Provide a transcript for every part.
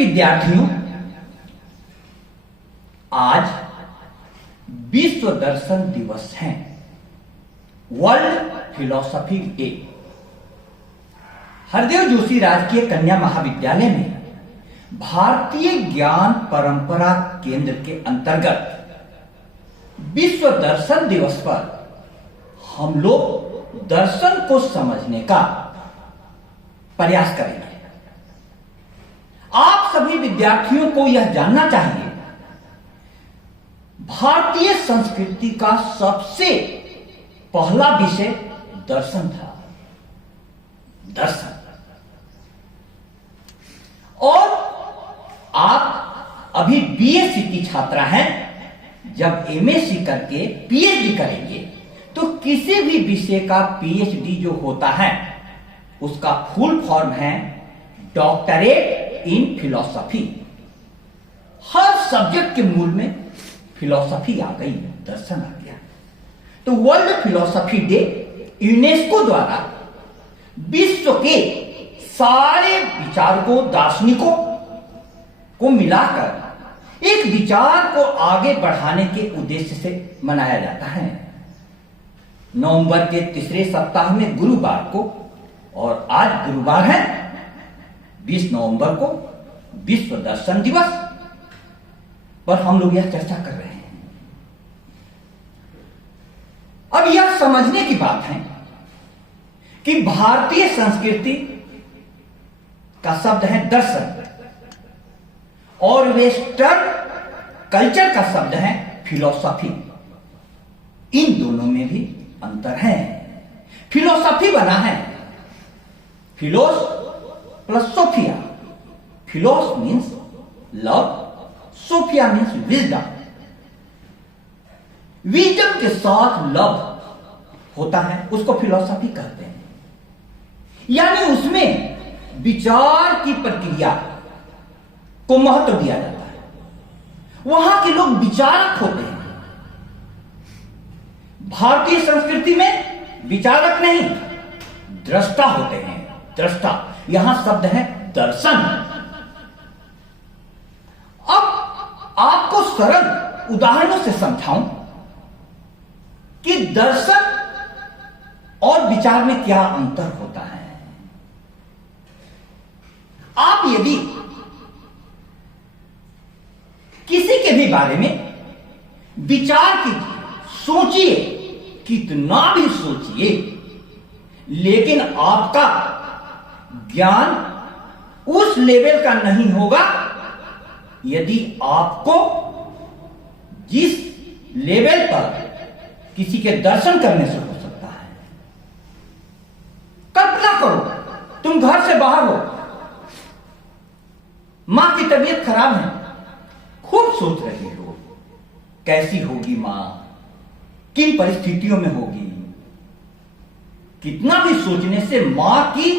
विद्यार्थियों, आज विश्व दर्शन दिवस है, world philosophy day. Hardev Joshi राजकीय कन्या महाविद्यालय में भारतीय ज्ञान परंपरा केंद्र के अंतर्गत विश्व दर्शन दिवस पर हम लोग दर्शन को समझने का प्रयास करेंगे। आप सभी विद्यार्थियों को यह जानना चाहिए, भारतीय संस्कृति का सबसे पहला विषय दर्शन था। दर्शन। और आप अभी बीएससी की छात्रा हैं, जब एमएससी करके पीएचडी करेंगे तो किसी भी विषय का पीएचडी जो होता है उसका फुल फॉर्म है doctorate in philosophy. Her subject के मूल में फिलॉसफी आ गई, दर्शन आ गया। तो वर्ल्ड फिलॉसफी डे यूनेस्को द्वारा विश्व के सारे विचारकों, दार्शनिकों को मिलाकर एक विचार को आगे बढ़ाने के उद्देश्य से मनाया जाता है। नवंबर के तीसरे सप्ताह में गुरुवार को, और आज गुरुवार है 20 नवंबर को विश्व दर्शन दिवस पर हम लोग यह चर्चा कर रहे हैं। अब यह समझने की बात है कि भारतीय संस्कृति का शब्द है दर्शन और वेस्टर्न कल्चर का शब्द है फिलॉसफी। इन दोनों में भी अंतर है। फिलॉसफी बना है philos plus sophia. Philos means love, sophia means wisdom. Wisdom के साथ लव होता है, उसको फिलॉसफी कहते हैं। यानी उसमें विचार की प्रक्रिया को महत्व दिया जाता है। वहां के लोग विचारक होते हैं। भारतीय संस्कृति में विचारक नहीं, दृष्टा होते हैं। दृष्टा, यहां शब्द है दर्शन। अब आपको सरल उदाहरणों से समझाऊं कि दर्शन और विचार में क्या अंतर होता है। आप यदि किसी के भी बारे में विचार कीजिए, सोचिए, कितना भी सोचिए, लेकिन आपका ज्ञान उस लेवल का नहीं होगा यदि आपको जिस लेवल पर किसी के दर्शन करने से हो सकता है। कल्पना करो, तुम घर से बाहर हो, मां की तबीयत खराब है, खूब सोच रही हो कैसी होगी मां, किन परिस्थितियों में होगी। कितना भी सोचने से मां की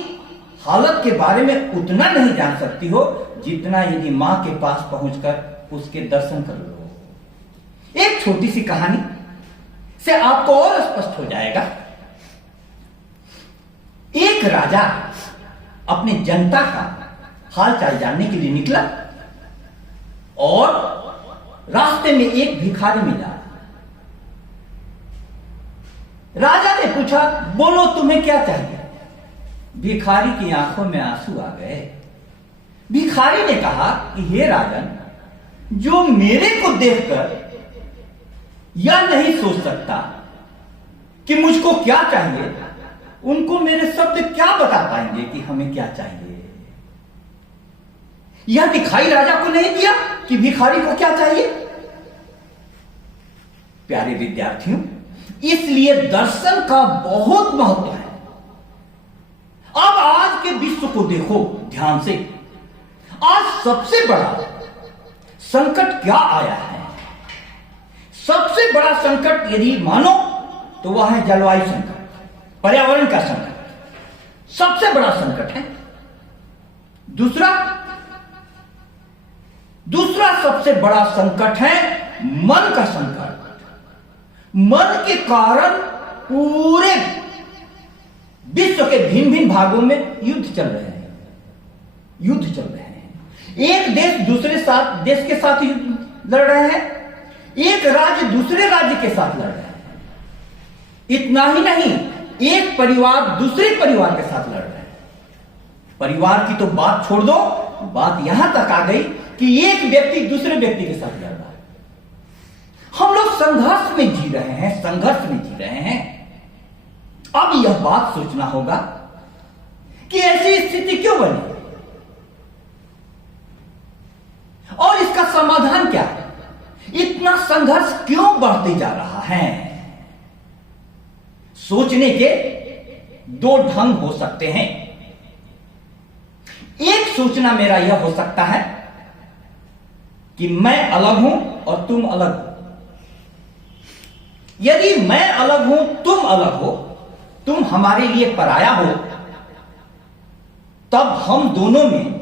हालत के बारे में उतना नहीं जान सकती हो जितना यदि मां के पास पहुंचकर उसके दर्शन कर लो। एक छोटी सी कहानी से आपको और स्पष्ट हो जाएगा। एक राजा अपने जनता का हाल चाल जानने के लिए निकला और रास्ते में एक भिखारी मिला। राजा ने पूछा, बोलो तुम्हें क्या चाहिए। भिखारी की आंखों में आंसू आ गए। भिखारी ने कहा कि हे राजन, जो मेरे को देखकर यह नहीं सोच सकता कि मुझको क्या चाहिए, उनको मेरे शब्द क्या बता पाएंगे कि हमें क्या चाहिए। यह दिखाई राजा को नहीं दिया कि भिखारी को क्या चाहिए। प्यारे विद्यार्थियों, इसलिए दर्शन का बहुत महत्व है। अब आज के विश्व को देखो ध्यान से। आज सबसे बड़ा संकट क्या आया है? सबसे बड़ा संकट यदि मानो तो वह है जलवायु संकट, पर्यावरण का संकट। सबसे बड़ा संकट है। दूसरा सबसे बड़ा संकट है मन का संकट। मन के कारण पूरे विश्व के भिन्न भिन्न भागों में युद्ध चल रहे हैं। एक देश दूसरे साथ देश के साथ लड़ रहे हैं, एक राज्य दूसरे राज्य के साथ लड़ रहे हैं। इतना ही नहीं, एक परिवार दूसरे परिवार के साथ लड़ रहे हैं। परिवार की तो बात छोड़ दो, बात यहां तक आ गई कि एक व्यक्ति दूसरे व्यक्ति के साथ लड़ रहा है। हम लोग संघर्ष में जी रहे हैं, संघर्ष में जी रहे हैं। अब यह बात सोचना होगा कि ऐसी स्थिति क्यों बनी और इसका समाधान क्या है। इतना संघर्ष क्यों बढ़ते जा रहा है। सोचने के दो ढंग हो सकते हैं। एक सोचना मेरा यह हो सकता है कि मैं अलग हूं और तुम अलग हो। यदि मैं अलग हूं, तुम अलग हो, तुम हमारे लिए पराया हो, तब हम दोनों में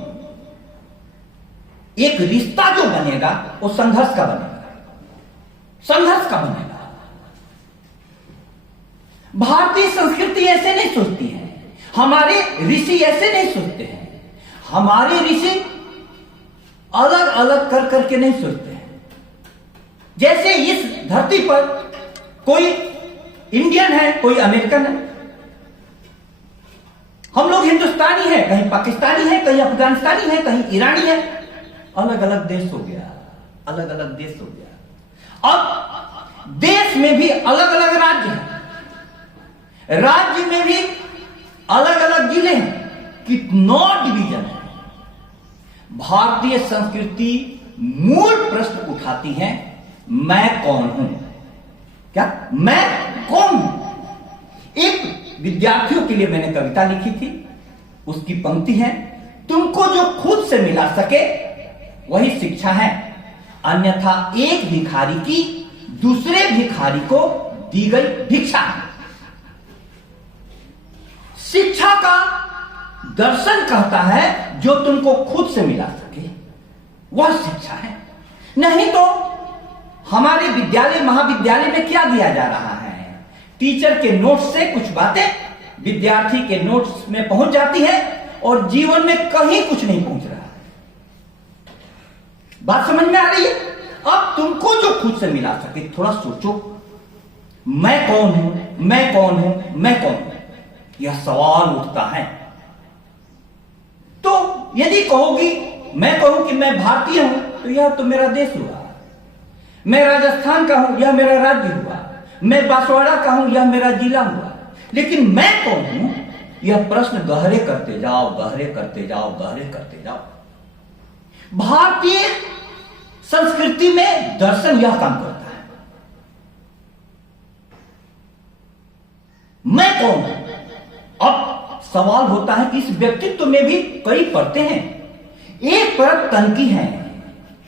एक रिश्ता जो बनेगा वो संघर्ष का बनेगा, संघर्ष का बनेगा। भारतीय संस्कृति ऐसे नहीं सोचती है, हमारे ऋषि ऐसे नहीं सोचते हैं। हमारे ऋषि अलग अलग कर करके नहीं सोचते हैं। जैसे इस धरती पर कोई इंडियन है, कोई अमेरिकन है, हम लोग हिंदुस्तानी है, कहीं पाकिस्तानी है, कहीं अफगानिस्तानी है, कहीं ईरानी है। अलग अलग देश हो गया, अलग अलग देश हो गया। अब देश में भी अलग अलग राज्य हैं, राज्य में भी अलग अलग जिले हैं, कितना डिवीजन है। भारतीय संस्कृति मूल प्रश्न उठाती है, मैं कौन हूं। क्या मैं कौन हूं। एक विद्यार्थियों के लिए मैंने कविता लिखी थी, उसकी पंक्ति है, तुमको जो खुद से मिला सके वही शिक्षा है, अन्यथा एक भिखारी की दूसरे भिखारी को दी गई भिक्षा है। शिक्षा का दर्शन कहता है जो तुमको खुद से मिला सके वह शिक्षा है। नहीं तो हमारे विद्यालय महाविद्यालय में क्या दिया जा रहा है, टीचर के नोट्स से कुछ बातें विद्यार्थी के नोट्स में पहुंच जाती है और जीवन में कहीं कुछ नहीं पहुंच रहा है। बात समझ में आ रही है। अब तुमको जो खुद से मिला सके, थोड़ा सोचो, मैं कौन हूं, मैं कौन हूं, मैं कौन हूं, यह सवाल उठता है। तो यदि कहोगी, मैं कहूं कि मैं भारतीय हूं, तो यह तो मेरा देश हुआ। मैं राजस्थान का हूं, यह मेरा राज्य हुआ। मैं बांसवाड़ा का हूं, यह मेरा जिला हुआ। लेकिन मैं कौन हूं, यह प्रश्न गहरे करते जाओ, गहरे करते जाओ, गहरे करते जाओ। भारतीय संस्कृति में दर्शन यह काम करता है, मैं कौन हूं। अब सवाल होता है कि इस व्यक्तित्व में भी कई परतें हैं। एक परत तन की है,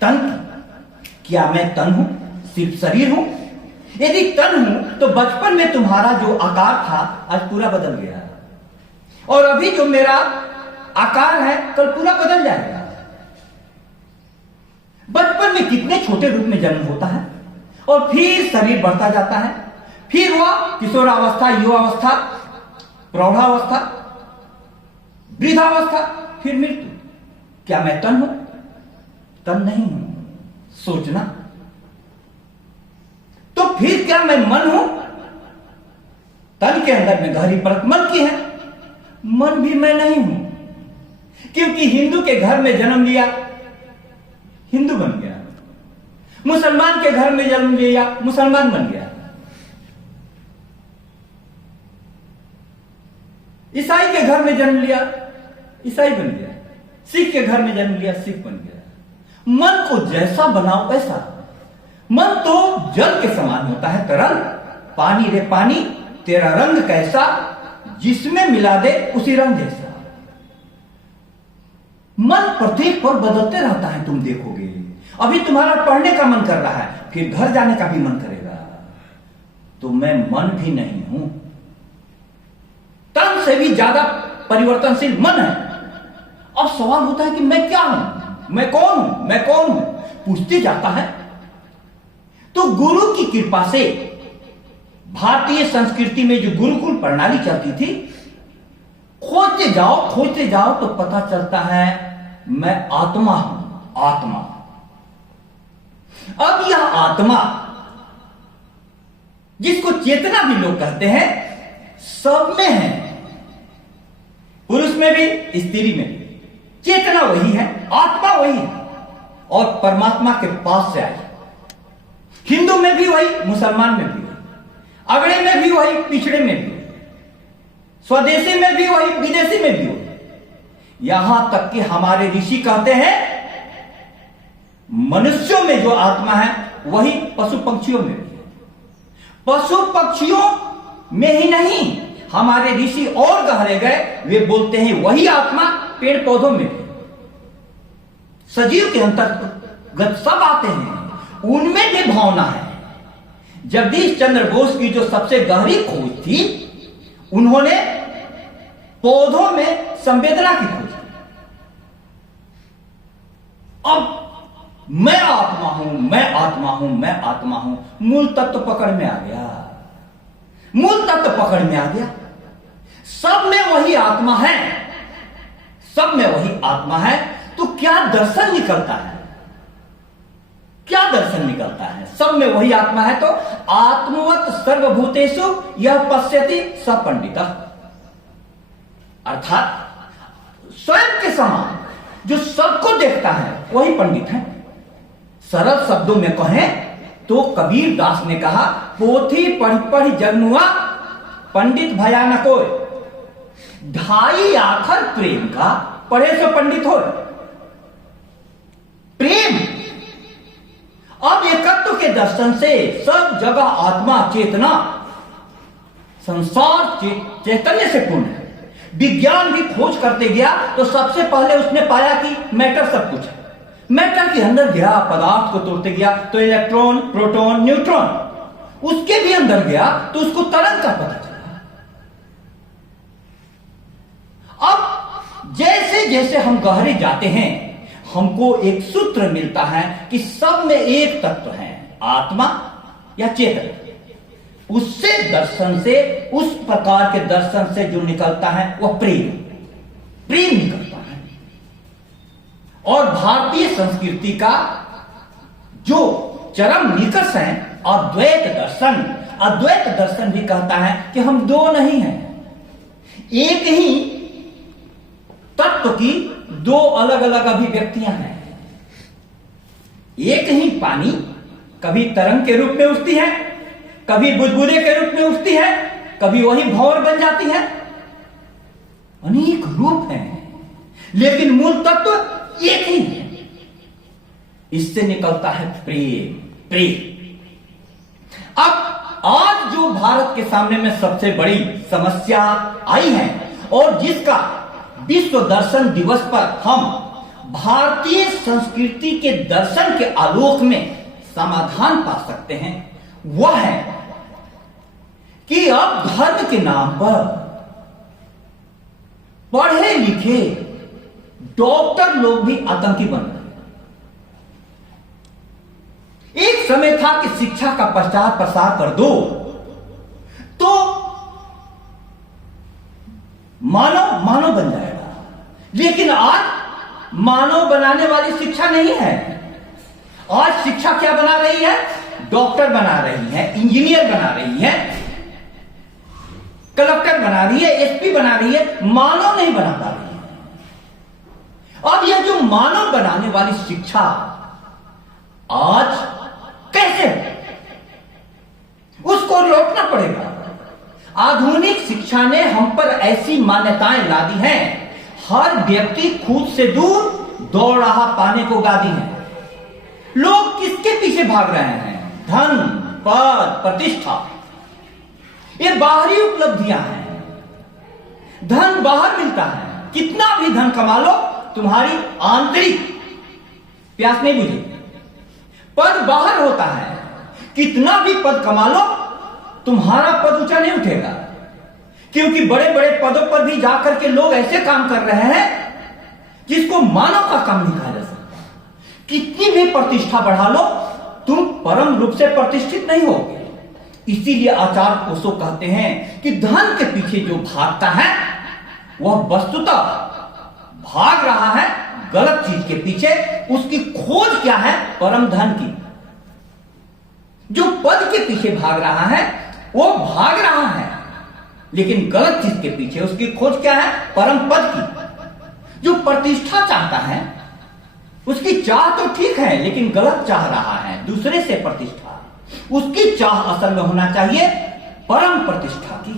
तन की। क्या मैं तन हूं, सिर्फ शरीर हूं। यदि तन हूं तो बचपन में तुम्हारा जो आकार था आज पूरा बदल गया, और अभी जो मेरा आकार है कल पूरा बदल जाएगा। बचपन में कितने छोटे रूप में जन्म होता है और फिर शरीर बढ़ता जाता है, फिर वह किशोरावस्था, युवावस्था, प्रौढ़ावस्था, वृद्धावस्था, फिर मृत्यु। क्या मैं तन हूं? तन नहीं हूं। सोचना। तो फिर क्या मैं मन हूं? तन के अंदर में गहरी परत मन की है, मन भी मैं नहीं हूं। क्योंकि हिंदू के घर में जन्म लिया, हिंदू बन गया। मुसलमान के घर में जन्म लिया, मुसलमान बन गया। ईसाई के घर में जन्म लिया, ईसाई बन गया। सिख के घर में जन्म लिया, सिख बन गया। मन को जैसा बनाओ वैसा। मन तो जल के समान होता है, तरल। पानी रे पानी, तेरा रंग कैसा, जिसमें मिला दे उसी रंग जैसा। मन प्रत्येक पर बदलते रहता है, तुम देखोगे। अभी तुम्हारा पढ़ने का मन कर रहा है, फिर घर जाने का भी मन करेगा। तो मैं मन भी नहीं हूं। तन से भी ज्यादा परिवर्तनशील मन है। अब सवाल होता है कि मैं क्या हूं, मैं कौन हूं, मैं कौन हूं, पूछते जाता है। तो गुरु की कृपा से भारतीय संस्कृति में जो गुरुकुल प्रणाली चलती थी, खोजते जाओ तो पता चलता है मैं आत्मा हूं, आत्मा। अब यह आत्मा जिसको चेतना भी लोग कहते हैं, सब में है, पुरुष में भी स्त्री में भी। चेतना वही है, आत्मा वही है, और परमात्मा के पास से आई। हिंदू में भी वही, मुसलमान में भी वही, अगड़े में भी वही, पिछड़े में भी वही, स्वदेशी में भी वही, विदेशी में भी वही। यहां तक कि हमारे ऋषि कहते हैं मनुष्यों में जो आत्मा है वही पशु पक्षियों में भी है। पशु पक्षियों में ही नहीं, हमारे ऋषि और गहरे गए, वे बोलते हैं वही आत्मा पेड़ पौधों में भी, सजीव के अंतर्गत सब आते हैं, उनमें भी भावना है। जगदीश चंद्र बोस की जो सबसे गहरी खोज थी, उन्होंने पौधों में संवेदना की खोज की। अब मैं आत्मा हूं, मैं आत्मा हूं, मैं आत्मा हूं, मूल तत्व पकड़ में आ गया, मूल तत्व पकड़ में आ गया। सब में वही आत्मा है, सब में वही आत्मा है। तो क्या दर्शन निकलता है, क्या दर्शन निकलता है? सब में वही आत्मा है तो आत्मवत सर्वभूतेषु यह पश्यति स पंडितः, अर्थात स्वयं के समान जो सबको देखता है वही पंडित है। सरल शब्दों में कहें तो कबीर दास ने कहा, पोथी पढ़ पढ़ जगमुआ पंडित भया न कोई, ढाई आखर प्रेम का पढ़े सो पंडित हो। प्रेम, अब एकत्व के दर्शन से सब जगह आत्मा चेतना संसार चैतन्य से पूर्ण है। विज्ञान भी खोज करते गया तो सबसे पहले उसने पाया कि मैटर सब कुछ है। मैटर के अंदर गया, पदार्थ को तोड़ते गया तो इलेक्ट्रॉन, प्रोटॉन, न्यूट्रॉन, उसके भी अंदर गया तो उसको तरंग का पता चला। अब जैसे जैसे हम गहरे जाते हैं, हमको एक सूत्र मिलता है कि सब में एक तत्व है, आत्मा या चेतन। उससे दर्शन से, उस प्रकार के दर्शन से जो निकलता है वह प्रेम, प्रेम निकलता है। और भारतीय संस्कृति का जो चरम निकष है अद्वैत दर्शन, अद्वैत दर्शन भी कहता है कि हम दो नहीं हैं, एक ही तत्व की दो अलग अलग अभिव्यक्तियां हैं। एक ही पानी कभी तरंग के रूप में उठती है, कभी बुलबुले के रूप में उठती है, कभी वही भंवर बन जाती है। अनेक रूप हैं, लेकिन मूल तत्व एक ही है। इससे निकलता है प्रेम, प्रेम। अब आज जो भारत के सामने में सबसे बड़ी समस्या आई है और जिसका विश्व दर्शन दिवस पर हम भारतीय संस्कृति के दर्शन के आलोक में समाधान पा सकते हैं, वह है कि अब धर्म के नाम पर पढ़े लिखे डॉक्टर लोग भी आतंकी बन रहे हैं। एक समय था कि शिक्षा का प्रचार प्रसार कर दो तो मानव मानव बन जाएगा, लेकिन आज मानव बनाने वाली शिक्षा नहीं है। आज शिक्षा क्या बना रही है? डॉक्टर बना रही है, इंजीनियर बना रही है, कलेक्टर बना रही है, एसपी बना रही है, मानव नहीं बना पा रही है। अब यह जो मानव बनाने वाली शिक्षा आज कैसे, उसको रोकना पड़ेगा। आधुनिक शिक्षा ने हम पर ऐसी मान्यताएं ला दी हैं, हर व्यक्ति खुद से दूर दौड़ रहा पाने को गादी है। लोग किसके पीछे भाग रहे हैं? धन, पद, प्रतिष्ठा, ये बाहरी उपलब्धियां हैं। धन बाहर मिलता है, कितना भी धन कमा लो तुम्हारी आंतरिक प्यास नहीं बुझेगी। पद बाहर होता है, कितना भी पद कमा लो तुम्हारा पद ऊंचा नहीं उठेगा, क्योंकि बड़े बड़े पदों पर भी जाकर के लोग ऐसे काम कर रहे हैं जिसको मानव का काम नहीं कहा जा सकता। कितनी भी प्रतिष्ठा बढ़ा लो तुम परम रूप से प्रतिष्ठित नहीं होगे। इसीलिए आचार्य ओशो कहते हैं कि धन के पीछे जो भागता है वह वस्तुतः भाग रहा है गलत चीज के पीछे। उसकी खोज क्या है? परम धन की। जो पद के पीछे भाग रहा है वो भाग रहा है, लेकिन गलत चीज के पीछे। उसकी खोज क्या है? परम पद की। जो प्रतिष्ठा चाहता है उसकी चाह तो ठीक है, लेकिन गलत चाह रहा है, दूसरे से प्रतिष्ठा। उसकी चाह असल में होना चाहिए परम प्रतिष्ठा की।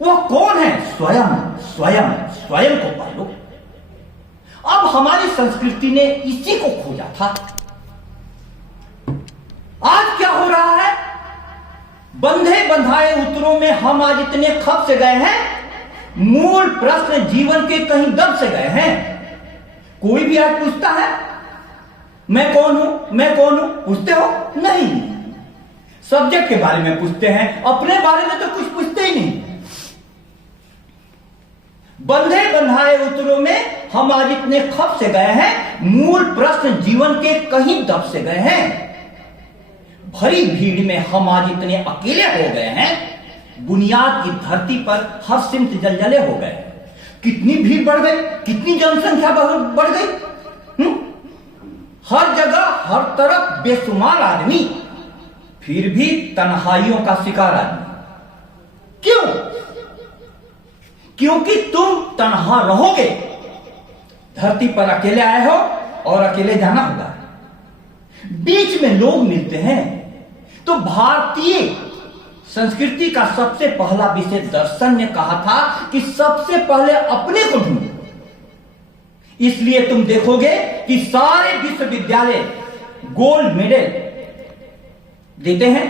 वह कौन है? स्वयं। स्वयं स्वयं को पालो। अब हमारी संस्कृति ने इसी को खोजा था। आज क्या हो रहा है? बंधे बंधाए उत्तरों में हम आज इतने खप से गए हैं, मूल प्रश्न जीवन के कहीं दब से गए हैं। कोई भी आज पूछता है मैं कौन हूं, मैं कौन हूं? पूछते हो? नहीं। सब्जेक्ट के बारे में पूछते हैं, अपने बारे में तो कुछ पूछते ही नहीं। बंधे बंधाए उत्तरों में हम आज इतने खप से गए हैं, मूल प्रश्न जीवन के कहीं दब से गए हैं। भरी भीड़ में हम आज इतने अकेले हो गए हैं, बुनियाद की धरती पर हर सिमत जलजले हो गए। कितनी भीड़ बढ़ गई, कितनी जनसंख्या बढ़ गई। हर जगह हर तरफ बेशुमार आदमी, फिर भी तन्हाइयों का शिकार आदमी। क्यों? क्योंकि तुम तन्हा रहोगे। धरती पर अकेले आए हो और अकेले जाना होगा। बीच में लोग मिलते हैं। तो भारतीय संस्कृति का सबसे पहला विषय दर्शन ने कहा था कि सबसे पहले अपने को ढूंढो। इसलिए तुम देखोगे कि सारे विश्वविद्यालय गोल्ड मेडल देते हैं,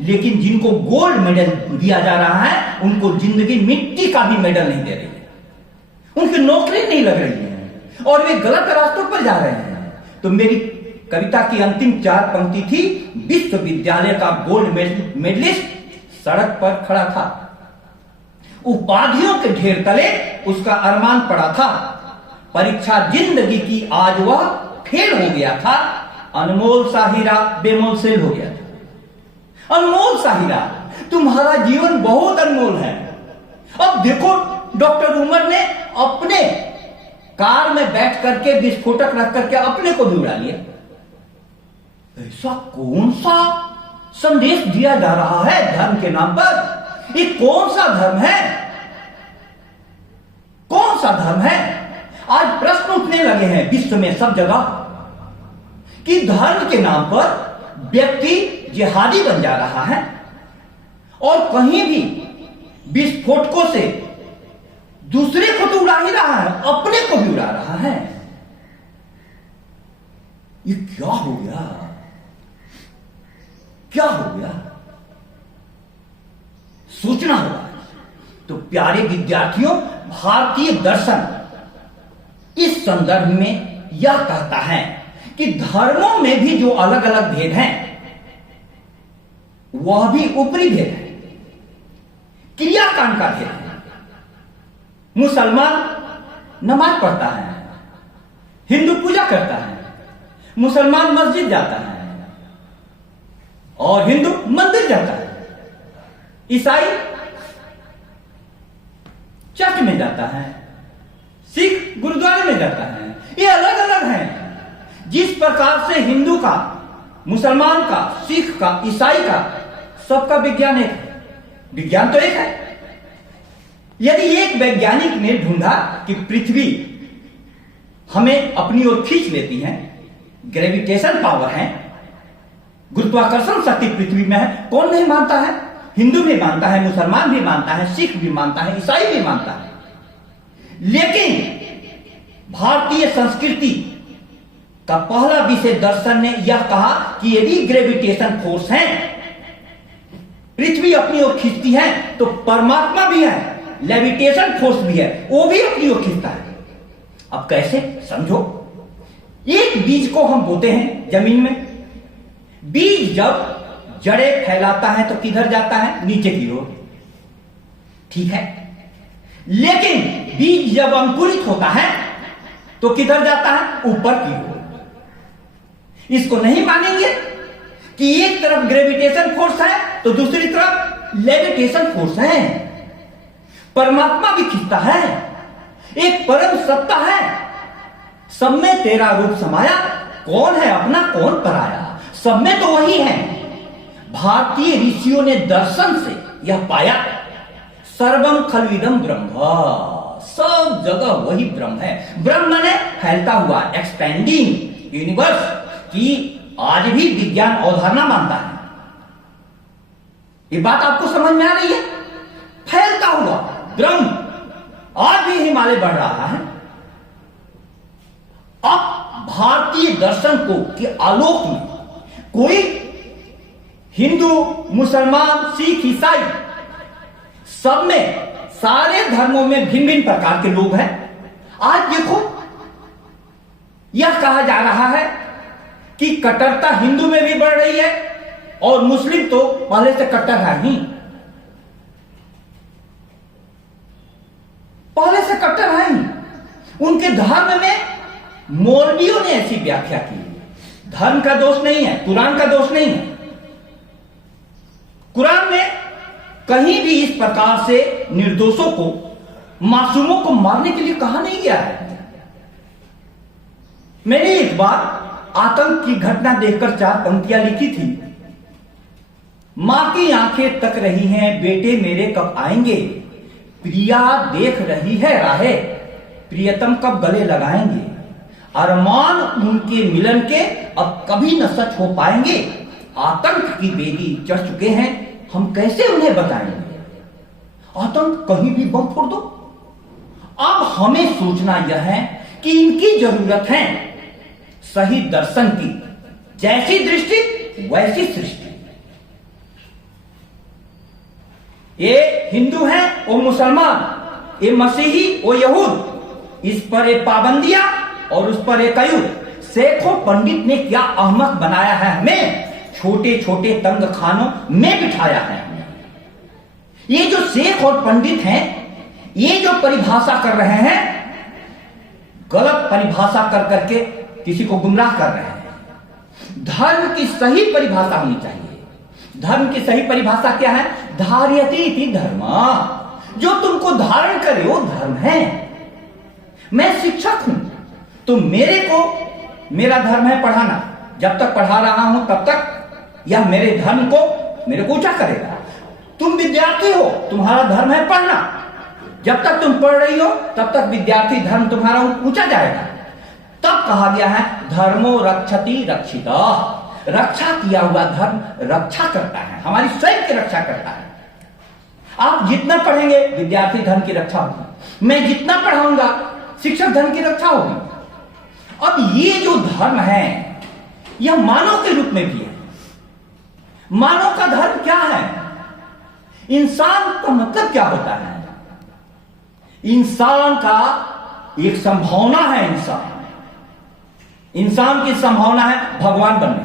लेकिन जिनको गोल्ड मेडल दिया जा रहा है उनको जिंदगी मिट्टी का भी मेडल नहीं दे रही है। उनकी नौकरी नहीं लग रही है और वे गलत रास्तों पर जा रहे हैं। तो मेरी कविता की अंतिम 4 पंक्ति थी, विश्वविद्यालय का गोल्ड मेडलिस्ट सड़क पर खड़ा था, उपाधियों के ढेर तले उसका अरमान पड़ा था। परीक्षा जिंदगी की आज वह फेल हो गया था, अनमोल सा हीरा बेमोल सेल हो गया था। अनमोल सा हीरा, तुम्हारा जीवन बहुत अनमोल है। अब देखो, डॉक्टर उमर ने अपने कार में बैठ करके विस्फोटक रख करके अपने को भी उड़ा लिया। ऐसा कौन सा संदेश दिया जा रहा है धर्म के नाम पर? ये कौन सा धर्म है? कौन सा धर्म है? आज प्रश्न उठने लगे हैं विश्व में सब जगह कि धर्म के नाम पर व्यक्ति जिहादी बन जा रहा है और कहीं भी विस्फोटकों से दूसरे को तो उड़ा ही रहा है, अपने को भी उड़ा रहा है। ये क्या हो गया? क्या हो गया? सोचना होगा। तो प्यारे विद्यार्थियों, भारतीय दर्शन इस संदर्भ में यह कहता है कि धर्मों में भी जो अलग अलग भेद हैं वह भी ऊपरी भेद है, क्रियाकांड का भेद है। मुसलमान नमाज पढ़ता है, हिंदू पूजा करता है। मुसलमान मस्जिद जाता है और हिंदू मंदिर जाता है। ईसाई चर्च में जाता है, सिख गुरुद्वारे में जाता है। ये अलग अलग हैं। जिस प्रकार से हिंदू का, मुसलमान का, सिख का, ईसाई का, सबका विज्ञान एक है। विज्ञान तो एक है। यदि एक वैज्ञानिक ने ढूंढा कि पृथ्वी हमें अपनी ओर खींच लेती है, ग्रेविटेशन पावर है, गुरुत्वाकर्षण शक्ति पृथ्वी में है, कौन नहीं मानता है? हिंदू भी मानता है, मुसलमान भी मानता है, सिख भी मानता है, ईसाई भी मानता है। लेकिन भारतीय संस्कृति का पहला विषय दर्शन ने यह कहा कि यदि ग्रेविटेशन फोर्स है, पृथ्वी अपनी ओर खींचती है, तो परमात्मा भी है, लेविटेशन फोर्स भी है, वो भी अपनी ओर खींचता है। अब कैसे? समझो। एक बीज को हम बोते हैं जमीन में। बीज जब जड़ें फैलाता है तो किधर जाता है? नीचे की ओर। ठीक है। लेकिन बीज जब अंकुरित होता है तो किधर जाता है? ऊपर की ओर। इसको नहीं मानेंगे कि एक तरफ ग्रेविटेशन फोर्स है तो दूसरी तरफ लेविटेशन फोर्स है। परमात्मा भी खींचता है। एक परम सत्ता है, सब में तेरा रूप समाया, कौन है अपना कौन पराया, सब में तो वही है। भारतीय ऋषियों ने दर्शन से यह पाया, सर्वम खलविदम ब्रह्म, सब जगह वही ब्रह्म है। ब्रह्म माने फैलता हुआ, एक्सपेंडिंग यूनिवर्स की आज भी विज्ञान अवधारणा मानता है। ये बात आपको समझ में आ रही है? फैलता हुआ ब्रह्म आज भी हिमालय बढ़ रहा है। अब भारतीय दर्शन को के आलोक में कोई हिंदू, मुसलमान, सिख, ईसाई, सब में, सारे धर्मों में भिन्न भिन्न प्रकार के लोग हैं। आज देखो, यह कहा जा रहा है कि कट्टरता हिंदू में भी बढ़ रही है और मुस्लिम तो पहले से कट्टर है ही, पहले से कट्टर है ही। उनके धर्म में मौलवियों ने ऐसी व्याख्या की, धर्म का दोष नहीं है, कुरान का दोष नहीं है। कुरान में कहीं भी इस प्रकार से निर्दोषों को, मासूमों को मारने के लिए कहा नहीं गया है। मैंने एक बार आतंक की घटना देखकर 4 पंक्तियां लिखी थी। मां की आंखें तक रही हैं, बेटे मेरे कब आएंगे, प्रिया देख रही है राहे, प्रियतम कब गले लगाएंगे, अरमान उनके मिलन के अब कभी न सच हो पाएंगे, आतंक की बेदी चढ़ चुके हैं, हम कैसे उन्हें बताएंगे, आतंक कहीं भी बम फोड़ दो। अब हमें सोचना यह है कि इनकी जरूरत है सही दर्शन की, जैसी दृष्टि वैसी सृष्टि। ये हिंदू हैं, वो मुसलमान, ये मसीही, वो यहूद, इस पर एक पाबंदियां और उस पर एक आयु। शेखों पंडित ने क्या अहमक बनाया है हमें, छोटे छोटे तंग खानों में बिठाया है। ये जो शेख और पंडित हैं, ये जो परिभाषा कर रहे हैं, गलत परिभाषा कर करके किसी को गुमराह कर रहे हैं। धर्म की सही परिभाषा होनी चाहिए। धर्म की सही परिभाषा क्या है? धार्यति इति धर्म, जो तुमको धारण करे वो धर्म है। मैं शिक्षक हूं तो मेरे को, मेरा धर्म है पढ़ाना, जब तक पढ़ा रहा हूं तब तक यह मेरे धर्म को, मेरे को ऊंचा करेगा। तुम विद्यार्थी हो, तुम्हारा धर्म है पढ़ना, जब तक तुम पढ़ रही हो तब तक विद्यार्थी धर्म तुम्हारा ऊंचा जाएगा। तब कहा गया है धर्मो रक्षति रक्षिता, रक्षा किया हुआ धर्म रक्षा करता है, हमारी स्वयं की रक्षा करता है। आप जितना पढ़ेंगे विद्यार्थी धर्म की रक्षा होगी, मैं जितना पढ़ाऊंगा शिक्षक धर्म की रक्षा होगी। अब ये जो धर्म है यह मानव के रूप में भी है। मानव का धर्म क्या है? इंसान का मतलब क्या होता है? इंसान का एक संभावना है। इंसान की संभावना है भगवान बनने की।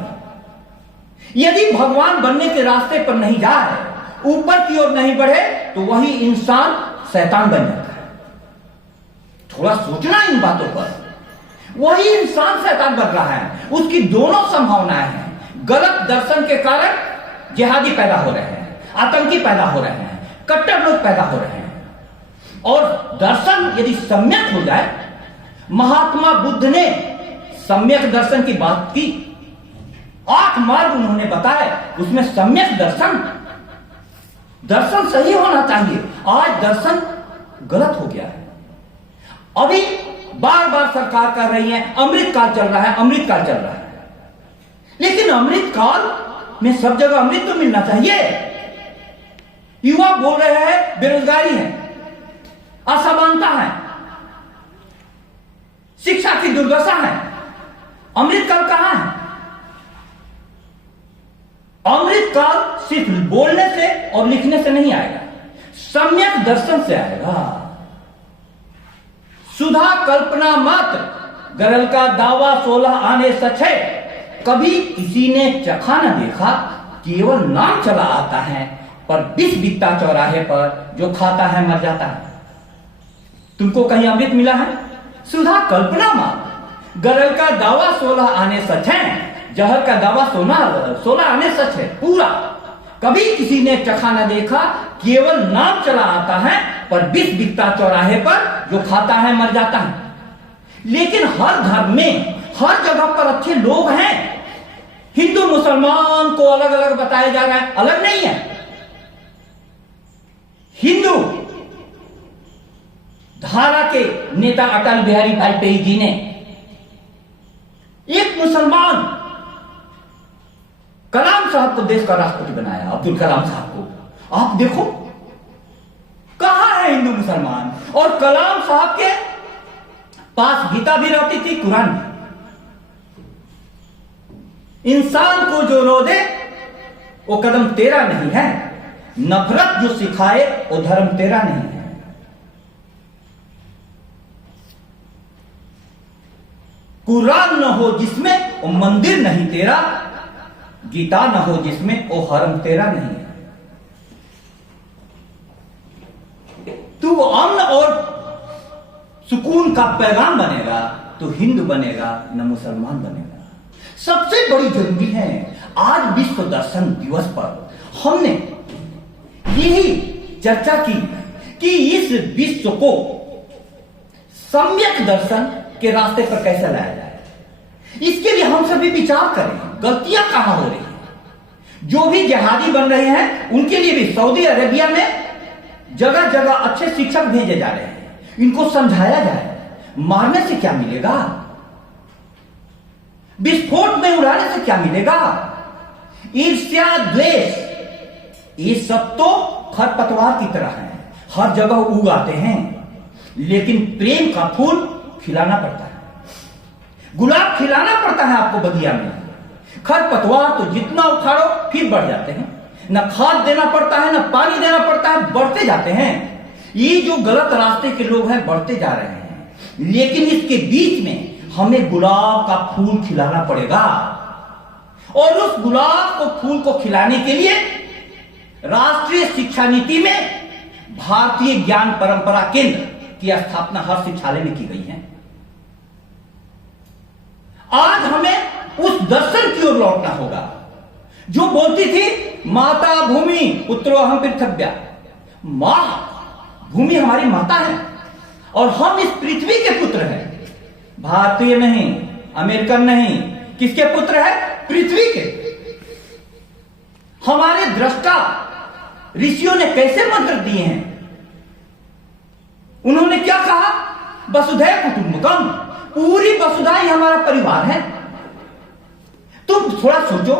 यदि भगवान बनने के रास्ते पर नहीं जाए, ऊपर की ओर नहीं बढ़े, तो वही इंसान शैतान बन जाता है। थोड़ा सोचना इन बातों पर। वही इंसान शैतान बन रहा है। उसकी दोनों संभावनाएं हैं। गलत दर्शन के कारण जिहादी पैदा हो रहे हैं, आतंकी पैदा हो रहे हैं, कट्टर लोग पैदा हो रहे हैं। और दर्शन यदि सम्यक हो जाए, महात्मा बुद्ध ने सम्यक दर्शन की बात की, 8 मार्ग उन्होंने बताए, उसमें सम्यक दर्शन सही होना चाहिए। आज दर्शन गलत हो गया है। अभी बार बार सरकार कर रही है अमृत काल चल रहा है, अमृत काल चल रहा है। लेकिन अमृत काल में सब जगह अमृत तो मिलना चाहिए। युवा बोल रहे हैं बेरोजगारी है, असमानता है, शिक्षा की दुर्दशा है। अमृत काल कहां है? अमृत काल सिर्फ बोलने से और लिखने से नहीं आएगा, सम्यक दर्शन से आएगा। सुधा कल्पना मात्र, गरल का दावा 16 आने सच है। कभी किसी ने चखा न देखा, केवल नाम चला आता है, पर विष बिकता चौराहे पर, जो खाता है मर जाता है। तुमको कहीं अमृत मिला है? सुधा कल्पना मात्र, गरल का दावा 16 आने सच है। जहर का दावा 16 आने सच है पूरा। कभी किसी ने चखा न देखा, केवल नाम चला आता है, पर विष बिकता चौराहे पर, जो खाता है मर जाता है। लेकिन हर धर्म में हर जगह पर अच्छे लोग हैं। हिंदू मुसलमान को अलग अलग बताया जा रहा है, अलग नहीं है। हिंदू धारा के नेता अटल बिहारी वाजपेयी जी ने एक मुसलमान कलाम साहब को देश का राष्ट्रपति बनाया, अब्दुल कलाम साहब को। आप देखो कहां है हिंदू मुसलमान। और कलाम साहब के पास गीता भी रहती थी, कुरान भी। इंसान को जो रो दे वो कदम तेरा नहीं है, नफरत जो सिखाए वो धर्म तेरा नहीं है। कुरान न हो जिसमें वो मंदिर नहीं तेरा, गीता न हो जिसमें वो हरम तेरा नहीं है। तू अमन और सुकून का पैगाम बनेगा तो हिंदू बनेगा, न मुसलमान बनेगा। सबसे बड़ी जरूरी है, आज विश्व दर्शन दिवस पर हमने यही चर्चा की कि इस विश्व को सम्यक दर्शन के रास्ते पर कैसे लाया जाए। इसके लिए हम सभी विचार करें, गलतियां कहां हो रही हैं। जो भी जिहादी बन रहे हैं उनके लिए भी सऊदी अरेबिया में जगह जगह अच्छे शिक्षक भेजे जा रहे हैं। इनको समझाया जाए मारने से क्या मिलेगा, विस्फोट में उड़ाने से क्या मिलेगा। ईर्ष्या द्वेष ये सब तो खरपतवार की तरह है, हर जगह उग आते हैं। लेकिन प्रेम का फूल खिलाना पड़ता है, गुलाब खिलाना पड़ता है आपको बगिया में। खरपतवार तो जितना उखाड़ो फिर बढ़ जाते हैं, न खाद देना पड़ता है, न पानी देना पड़ता है, बढ़ते जाते हैं। ये जो गलत रास्ते के लोग हैं बढ़ते जा रहे हैं। लेकिन इसके बीच में हमें गुलाब का फूल खिलाना पड़ेगा। और उस गुलाब को फूल को खिलाने के लिए राष्ट्रीय शिक्षा नीति में भारतीय ज्ञान परंपरा केंद्र की स्थापना हर शिक्षालय में की गई है। आज हमें उस दर्शन की ओर लौटना होगा जो बोलती थी माता भूमि पुत्रोहम पृथिव्या। मां भूमि हमारी माता है और हम इस पृथ्वी के पुत्र हैं। भारतीय नहीं, अमेरिकन नहीं, किसके पुत्र है? पृथ्वी के। हमारे दृष्टा ऋषियों ने कैसे मंत्र दिए हैं? उन्होंने क्या कहा? वसुधैव कुटुंबकम, पूरी वसुधा ही हमारा परिवार है। तुम थोड़ा सोचो,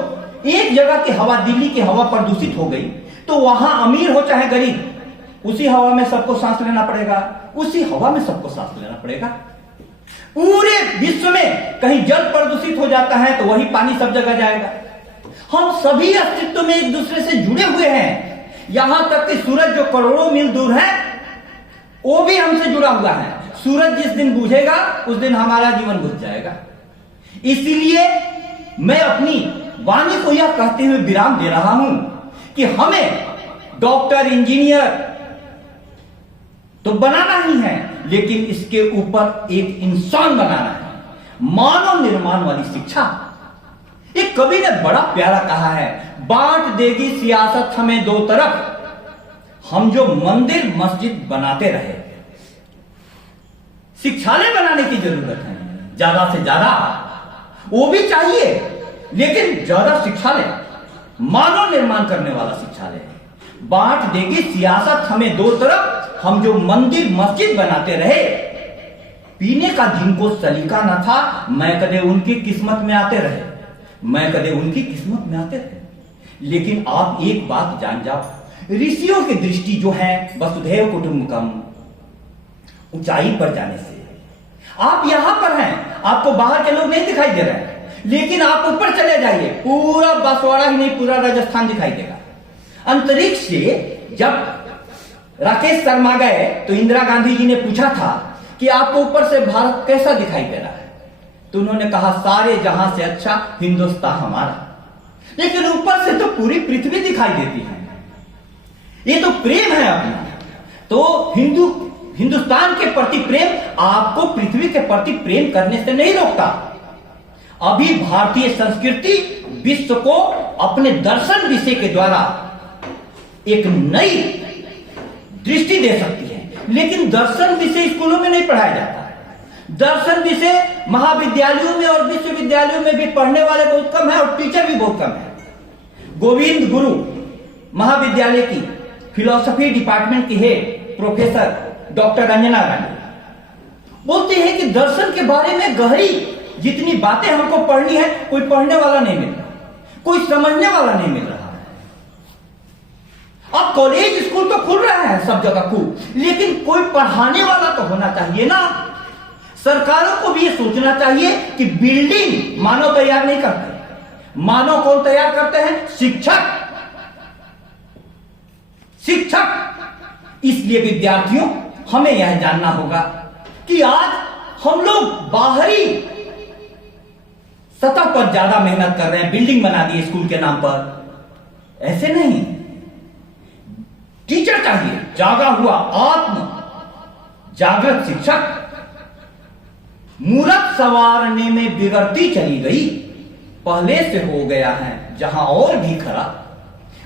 एक जगह की हवा, दिल्ली की हवा प्रदूषित हो गई तो वहां अमीर हो चाहे गरीब, उसी हवा में सबको सांस लेना पड़ेगा, उसी हवा में सबको सांस लेना पड़ेगा। पूरे विश्व में कहीं जल प्रदूषित हो जाता है तो वही पानी सब जगह जाएगा। हम सभी अस्तित्व में एक दूसरे से जुड़े हुए हैं। यहां तक कि सूरज जो करोड़ों मील दूर है वो भी हमसे जुड़ा हुआ है। सूरज जिस दिन बुझेगा उस दिन हमारा जीवन बुझ जाएगा। इसीलिए मैं अपनी वाणी को यह कहते हुए विराम दे रहा हूं कि हमें डॉक्टर, इंजीनियर तो बनाना ही है, लेकिन इसके ऊपर एक इंसान बनाना है, मानव निर्माण वाली शिक्षा। एक कवि ने बड़ा प्यारा कहा है, बांट देगी सियासत हमें दो तरफ, हम जो मंदिर मस्जिद बनाते रहे। शिक्षालय बनाने की जरूरत है, ज्यादा से ज्यादा वो भी चाहिए, लेकिन ज्यादा शिक्षालय, मानव निर्माण करने वाला शिक्षालय। बांट देगी सियासत हमें दो तरफ, हम जो मंदिर मस्जिद बनाते रहे। पीने का जिनको सलीका न था, मैं कदे उनकी किस्मत में आते रहे, मैं कदे उनकी किस्मत में आते रहे। लेकिन आप एक बात जान जाओ, ऋषियों की दृष्टि जो है वसुधैव कुटुंबकम, ऊंचाई पर जाने से। आप यहां पर हैं, आपको बाहर के लोग नहीं दिखाई दे रहे हैं, लेकिन आप ऊपर चले जाइए, पूरा बांसवाड़ा ही नहीं पूरा राजस्थान दिखाई देगा। अंतरिक्ष से जब राकेश शर्मा गए तो इंदिरा गांधी जी ने पूछा था कि आपको ऊपर से भारत कैसा दिखाई दे रहा है, तो उन्होंने कहा सारे जहां से अच्छा हिंदुस्तान हमारा। लेकिन ऊपर से तो पूरी पृथ्वी दिखाई देती है। ये तो प्रेम है अपना। तो हिंदुस्तान के प्रति प्रेम आपको पृथ्वी के प्रति प्रेम करने से नहीं रोकता। अभी भारतीय संस्कृति विश्व को अपने दर्शन विषय के द्वारा एक नई दृष्टि दे सकती है। लेकिन दर्शन विषय स्कूलों में नहीं पढ़ाया जाता है। दर्शन विषय महाविद्यालयों में और विश्वविद्यालयों में भी पढ़ने वाले बहुत कम है और टीचर भी बहुत कम है। गोविंद गुरु महाविद्यालय की फिलॉसफी डिपार्टमेंट की हेड प्रोफेसर डॉक्टर रंजना रानी बोलते हैं कि दर्शन के बारे में गहरी जितनी बातें हमको पढ़नी है, कोई पढ़ने वाला नहीं मिल रहा, कोई समझने वाला नहीं मिल रहा है। अब कॉलेज स्कूल तो खुल रहा है सब जगह खूब, लेकिन कोई पढ़ाने वाला तो होना चाहिए ना। सरकारों को भी ये सोचना चाहिए कि बिल्डिंग मानव तैयार नहीं करते, मानव कौन तैयार करते हैं? शिक्षक। इसलिए विद्यार्थियों, हमें यह जानना होगा कि आज हम लोग बाहरी सतह पर ज्यादा मेहनत कर रहे हैं, बिल्डिंग बना दी स्कूल के नाम पर। ऐसे नहीं, टीचर चाहिए जागा हुआ, आत्म जागृत शिक्षक। मूरत संवारने में बिगड़ती चली गई, पहले से हो गया है जहां और भी खरा।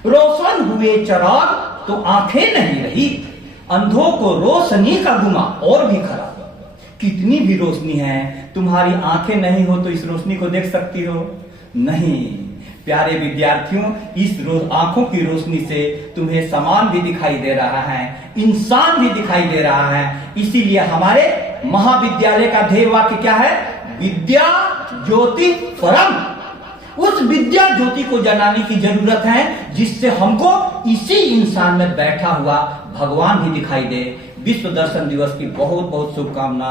रोशन हुए चराग तो आंखें नहीं रही, अंधों को रोशनी का गुमा और भी खरा। कितनी भी रोशनी है, तुम्हारी आंखें नहीं हो तो इस रोशनी को देख सकती हो? नहीं। प्यारे विद्यार्थियों, इस आंखों की रोशनी से तुम्हें समान भी दिखाई दे रहा है, इंसान भी दिखाई दे रहा है। इसीलिए हमारे महाविद्यालय का ध्येय वाक्य क्या है? विद्या ज्योति परम। उस विद्या ज्योति को जलाने की जरूरत है, जिससे हमको इसी इंसान में बैठा हुआ भगवान भी दिखाई दे। विश्व दर्शन दिवस की बहुत बहुत शुभकामना।